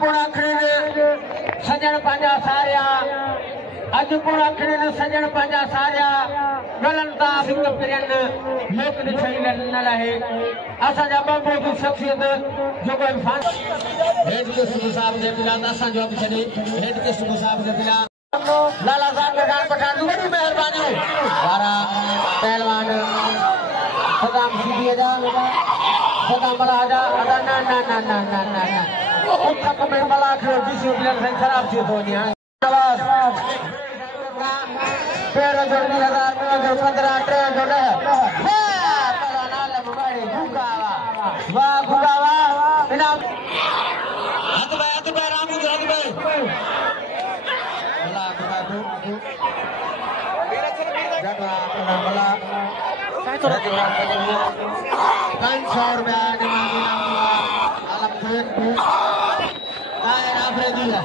पुणा खड़े सजन पांजा सारिया अज पुणा खड़े सजन पांजा सारिया गलनता बिक पिरन लोक दिखाई न रहे असा जा बाबू की शख्सियत जो कोई फांस हेड के सुबह साहब ने मिला असा जवाब छड़े हेड के सुबह साहब ने मिला लाला साहब मैदान पठान बड़ी मेहरबानी सारा पहलवान सदाम सीधी जा सदाम मला जा ना ना ना ना ना ना ना उठा कमेंट मला खरो दिसो बिलन से खराब थी तो नहीं आवाज पेड़ जोड़नी लगा 15 ट्रेन जोड़ है पहलवान आलम बड़ी भूगावा वाह भूगावा इनाम हाथ पे राम हाथ पे अल्लाह बाबू जगह मला 500 रुपया निमानी नामुआ आलम खेत दायरा फ्रेदी है